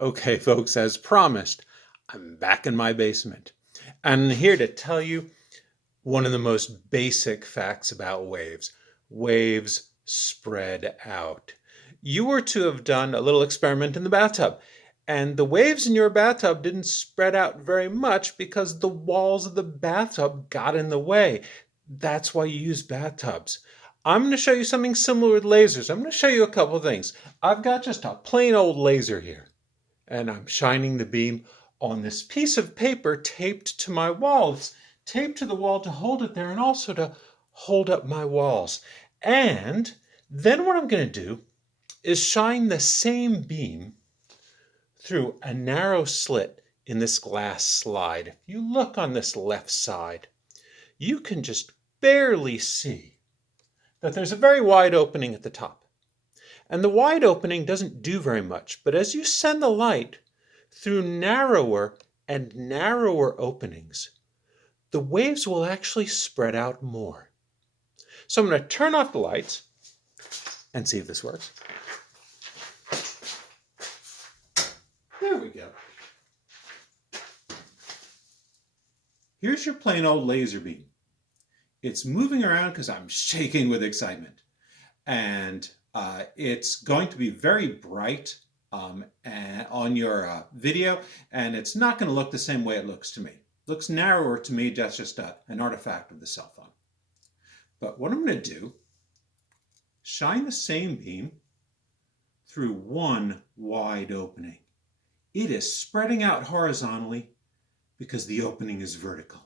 Okay, folks, as promised, I'm back in my basement. And I'm here to tell you one of the most basic facts about waves. Waves spread out. You were to have done a little experiment in the bathtub, and the waves in your bathtub didn't spread out very much because the walls of the bathtub got in the way. That's why you use bathtubs. I'm going to show you something similar with lasers. I'm going to show you a couple of things. I've got just a plain old laser here, and I'm shining the beam on this piece of paper taped to my wall. It's taped to the wall to hold it there and also to hold up my walls. And then what I'm going to do is shine the same beam through a narrow slit in this glass slide. If you look on this left side, you can just barely see that there's a very wide opening at the top. And the wide opening doesn't do very much, but as you send the light through narrower and narrower openings, the waves will actually spread out more. So I'm going to turn off the lights and see if this works. There we go. Here's your plain old laser beam. It's moving around because I'm shaking with excitement. And it's going to be very bright on your video, and it's not going to look the same way it looks to me. It looks narrower to me. That's just an artifact of the cell phone. But what I'm going to do, shine the same beam through one wide opening. It is spreading out horizontally because the opening is vertical.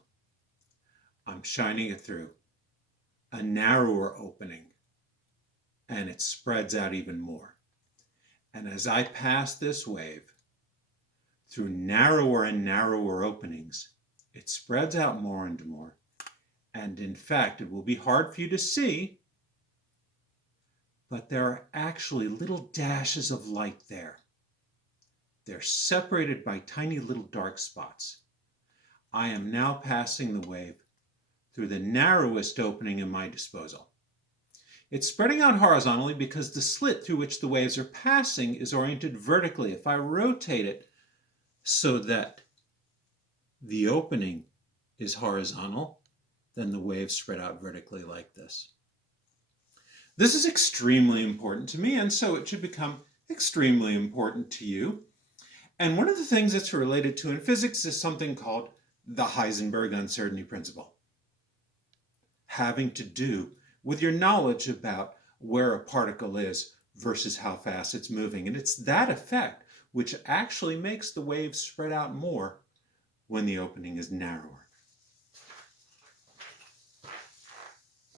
I'm shining it through a narrower opening, and it spreads out even more. And as I pass this wave through narrower and narrower openings, it spreads out more and more. And in fact, it will be hard for you to see, but there are actually little dashes of light there. They're separated by tiny little dark spots. I am now passing the wave through the narrowest opening in my disposal. It's spreading out horizontally because the slit through which the waves are passing is oriented vertically. If I rotate it so that the opening is horizontal, then the waves spread out vertically like this. This is extremely important to me, and so it should become extremely important to you. And one of the things that's related to in physics is something called the Heisenberg uncertainty principle, having to do with your knowledge about where a particle is versus how fast it's moving. And it's that effect which actually makes the waves spread out more when the opening is narrower.